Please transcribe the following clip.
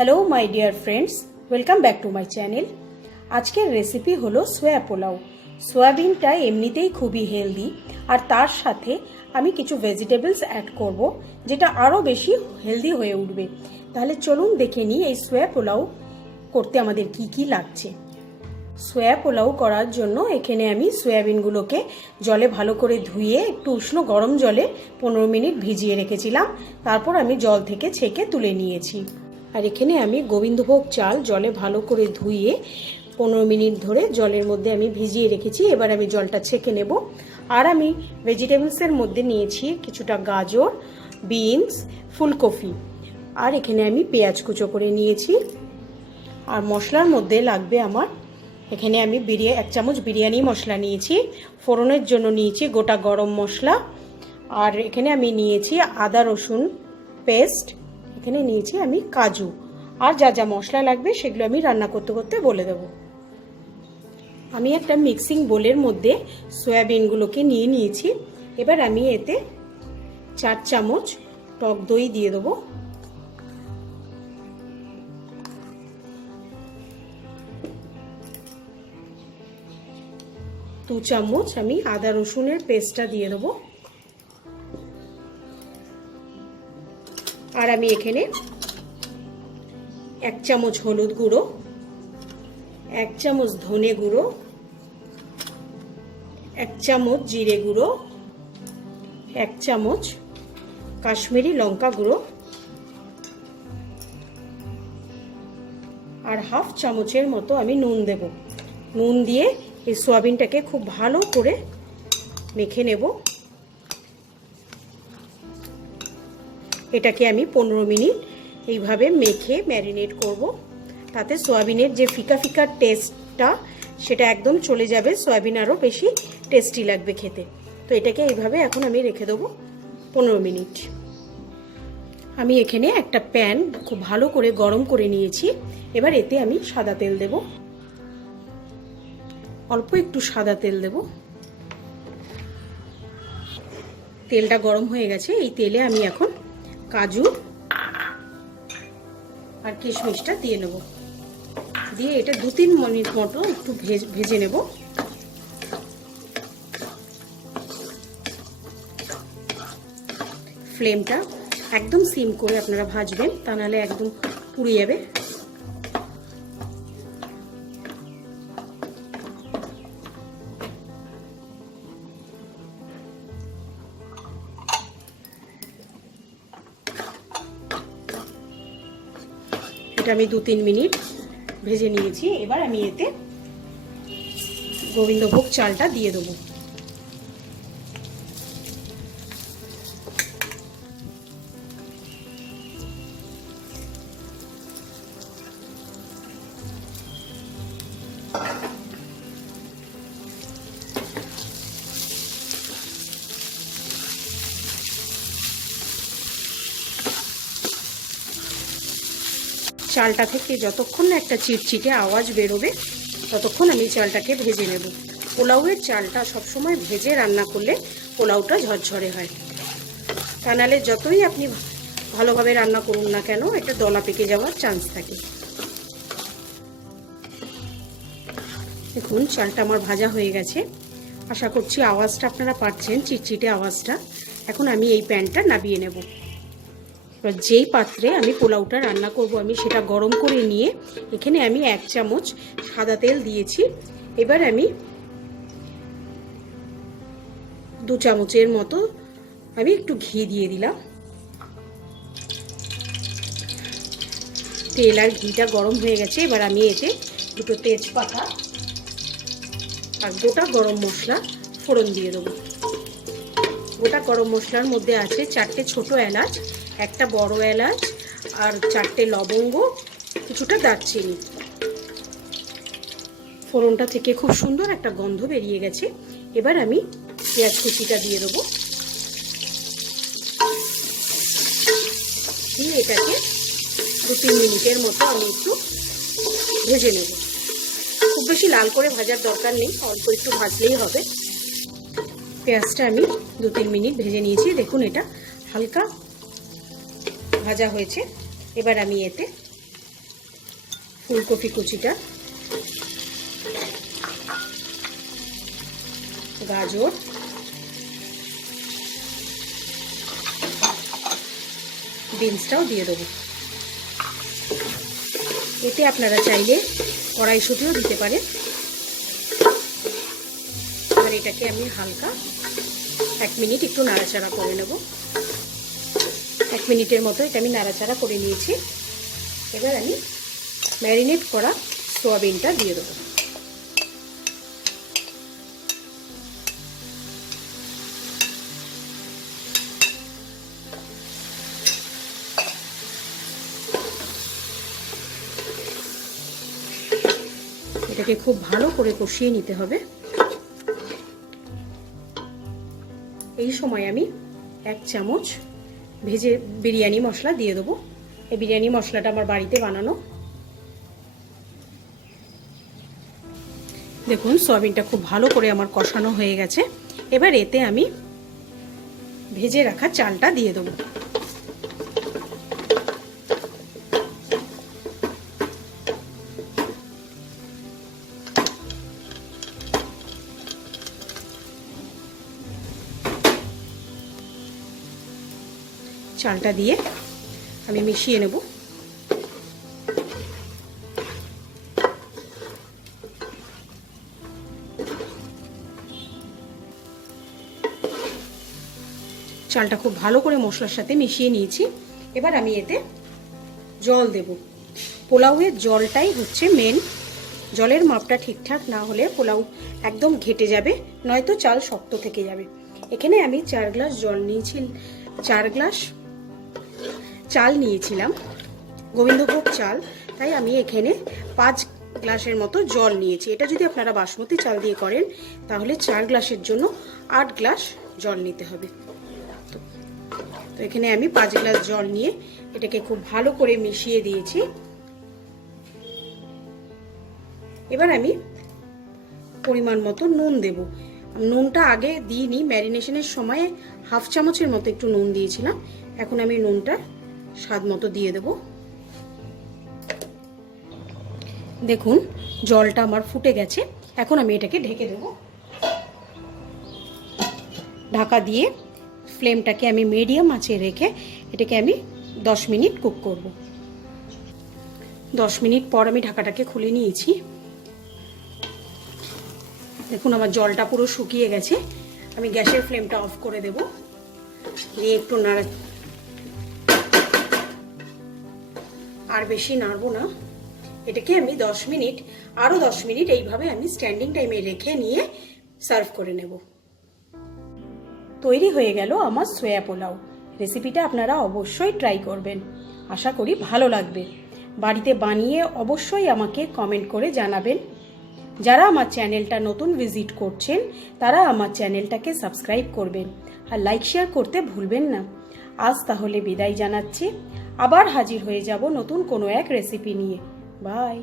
Hello my dear friends, welcome back to my channel. আজকের recipe হলো সোয়া পোলাও। সোয়াবিনটা এমনিতেই খুবই হেলদি, আর তার সাথে আমি কিছু ভেজিটেবলস অ্যাড করব যেটা আরও বেশি হেলদি হয়ে উঠবে। তাহলে চলুন দেখে নিই এই সোয়া পোলাও করতে আমাদের কি কি লাগছে। সোয়া পোলাও করার জন্য এখানে আমি সয়াবিনগুলোকে জলে ভালো করে ধুয়ে একটু উষ্ণ গরম জলে 15 মিনিট ভিজিয়ে রেখেছিলাম। তারপর আমি জল থেকে ছেঁকে তুলে নিয়েছি। আর এখানে আমি গোবিন্দভোগ চাল জলে ভালো করে ধুয়ে 15 মিনিট ধরে জলের মধ্যে আমি ভিজিয়ে রেখেছি। এবার আমি জলটা ছেঁকে নেব। আর আমি ভেজিটেবলসের মধ্যে নিয়েছি কিছুটা গাজর, বিনস, ফুলকপি, আর এখানে আমি পেঁয়াজ কুচো করে নিয়েছি। আর মশলার মধ্যে লাগবে আমার, এখানে আমি 1 চামচ বিরিয়ানি মশলা নিয়েছি, ফোড়নের জন্য নিয়েছি গোটা গরম মশলা, আর এখানে আমি নিয়েছি আদা রসুন পেস্ট, এখানে নিয়েছি আমি কাজু, আর যা যা মশলা লাগবে সেগুলো আমি রান্না করতে করতে বলে দেব। আমি একটা মিক্সিং বোলের মধ্যে সয়াবিনগুলোকে নিয়ে নিয়েছি। এবার আমি এতে 4 চামচ টক দই দিয়ে দেবো। দু চামচ আমি আদা রসুনের পেস্টটা দিয়ে দেবো। আর আমি এখানে 1 চামচ হলুদ গুঁড়ো, 1 চামচ ধনে গুঁড়ো, 1 চামচ জিরে গুঁড়ো, 1 চামচ কাশ্মীরি লঙ্কা গুঁড়ো, আর হাফ চামচের মতো আমি নুন দেব। নুন দিয়ে এই সয়াবিনটাকে খুব ভালো করে মেখে নেব। এটাকে আমি 15 মিনিট এইভাবে মেখে ম্যারিনেট করব। তাতে সয়াবিনের যে ফিকা ফিকা টেস্টটা সেটা একদম চলে যাবে, সয়াবিন আরও বেশি টেস্টি লাগবে খেতে। তো এটাকে এইভাবে এখন আমি রেখে দেবো 15 মিনিট। আমি এখানে একটা প্যান খুব ভালো করে গরম করে নিয়েছি। এবার এতে আমি সাদা তেল দেব, অল্প একটু সাদা তেল দেব। তেলটা গরম হয়ে গেছে। এই তেলে আমি এখন কাজু আর কিশমিশটা দিয়ে নেব। দিয়ে এটা 2-3 মিনিট মতো একটু ভেজে নেব। ফ্লেমটা একদম সিম করে আপনারা ভাজবেন, তা নাহলে একদম পুড়ে যাবে। এটা আমি 2-3 মিনিট ভেজে নিয়েছি। এবার আমি এতে গোবিন্দভোগ চালটা দিয়ে দেবো। চালটা থেকে যতক্ষণ না একটা চিটচিটে আওয়াজ বেরোবে ততক্ষণ আমি চালটাকে ভেজে নেব। পোলাওয়ের চালটা সবসময় ভেজে রান্না করলে পোলাওটা ঝরঝরে হয়, তা নাহলে যতই আপনি ভালোভাবে রান্না করুন না কেন এটা দলা পেকে যাওয়ার চান্স থাকে। দেখুন চালটা আমার ভাজা হয়ে গেছে। আশা করছি আওয়াজটা আপনারা পাচ্ছেন, চিটচিটে আওয়াজটা। এখন আমি এই প্যানটা নামিয়ে নেব। এবার যেই পাত্রে আমি পোলাওটা রান্না করব আমি সেটা গরম করে নিয়ে এখানে আমি 1 চামচ সাদা তেল দিয়েছি। এবার আমি 2 চামচের মতো আমি একটু ঘি দিয়ে দিলাম। তেল আর ঘিটা গরম হয়ে গেছে। এবার আমি এতে 2টো তেজপাতা আর গোটা গরম মশলা ফোড়ন দিয়ে দেবো। গোটা গরম মশলার মধ্যে আছে 4টে ছোট এলাচ, একটা বড় এলাচ, আর 4টে লবঙ্গ, কিছুটা দারচিনি। ফোড়নটা থেকে খুব সুন্দর একটা গন্ধ বেরিয়ে গেছে। এবার আমি পেঁয়াজ কুচিটা দিয়ে দেবো। দিয়ে এটাকে 2-3 মিনিটের মতো আমি একটু ভেজে নেব। খুব বেশি লাল করে ভাজার দরকার নেই, অল্প একটু ভাজলেই হবে। পেঁয়াজটা আমি 2-3 মিনিট ভেজে নিয়েছি। দেখুন এটা হালকা ভাজা হয়েছে। এবার আমি এতে ফুলকপি কুচিটা, গাজর, বিনসটাও দিয়ে দেবো। এতে আপনারা চাইলে কড়াইশুঁটিও দিতে পারেন। আর এটাকে আমি হালকা 1 মিনিট একটু নাড়াচাড়া করে নেব। 1 মিনিটের মতো এটা আমি নাড়াচাড়া করে নিয়েছি। এবার আমি ম্যারিনেট করা সয়াবিনটা দিয়ে দেবো। এটাকে খুব ভালো করে কষিয়ে নিতে হবে। এই সময় আমি 1 চামচ ভেজে বিরিয়ানি মশলা দিয়ে দেবো। এই বিরিয়ানি মশলাটা আমার বাড়িতে বানানো। দেখুন সয়াবিনটা খুব ভালো করে আমার কষানো হয়ে গেছে। এবার এতে আমি ভেজে রাখা চালটা দিয়ে দেবো। চালটা দিয়ে আমি মিশিয়ে নেব। চালটা খুব ভালো করে মশলার সাথে মিশিয়ে নিয়েছি। এবার আমি এতে জল দেব। পোলাওয়ের জলটাই হচ্ছে মেন। জলের মাপটা ঠিকঠাক না হলে পোলাও একদম ঘেটে যাবে, নয়তো চাল শক্ত থেকে যাবে। এখানে আমি 4 গ্লাস জল নিয়েছি, 4 গ্লাস চাল নিয়েছিলাম, গোবিন্দভোগ চাল, তাই আমি এখানে 5 গ্লাসের মতো জল নিয়েছি। এটা যদি আপনারা বাসমতি চাল দিয়ে করেন তাহলে 4 গ্লাসের জন্য 8 গ্লাস জল নিতে হবে। তো এখানে আমি 5 গ্লাস জল নিয়ে এটাকে খুব ভালো করে মিশিয়ে দিয়েছি। এবার আমি পরিমাণ মতো নুন দেব। নুনটা আগে দিইনি, ম্যারিনেশনের সময় 1/2 চামচের মতো একটু নুন দিয়েছিলাম। এখন আমি নুনটা স্বাদ মতো দিয়ে দেব। দেখুন জলটা আমার ফুটে গেছে। এখন আমি এটাকে ঢেকে দেব। ঢাকা দিয়ে ফ্লেমটাকে আমি মিডিয়াম আঁচে রেখে এটাকে আমি 10 মিনিট কুক করব। 10 মিনিট পর আমি ঢাকাটাকে খুলে নিয়েছি। দেখুন আমার জলটা পুরো শুকিয়ে গেছে। আমি গ্যাসের ফ্লেমটা অফ করে দেব। দিয়ে একটু আর বেশি নাড়বো না। এটাকে আমি 10 মিনিট, আরও 10 মিনিট এইভাবে আমি স্ট্যান্ডিং টাইমে রেখে নিয়ে সার্ভ করে নেব। তৈরি হয়ে গেল আমার সোয়া পোলাও। রেসিপিটা আপনারা অবশ্যই ট্রাই করবেন, আশা করি ভালো লাগবে। বাড়িতে বানিয়ে অবশ্যই আমাকে কমেন্ট করে জানাবেন। যারা আমার চ্যানেলটা নতুন ভিজিট করছেন তারা আমার চ্যানেলটাকে সাবস্ক্রাইব করবেন আর লাইক শেয়ার করতে ভুলবেন না। আজ তাহলে বিদায় জানাচ্ছি। আবার হাজির হয়ে যাব নতুন কোনো এক রেসিপি নিয়ে। বাই।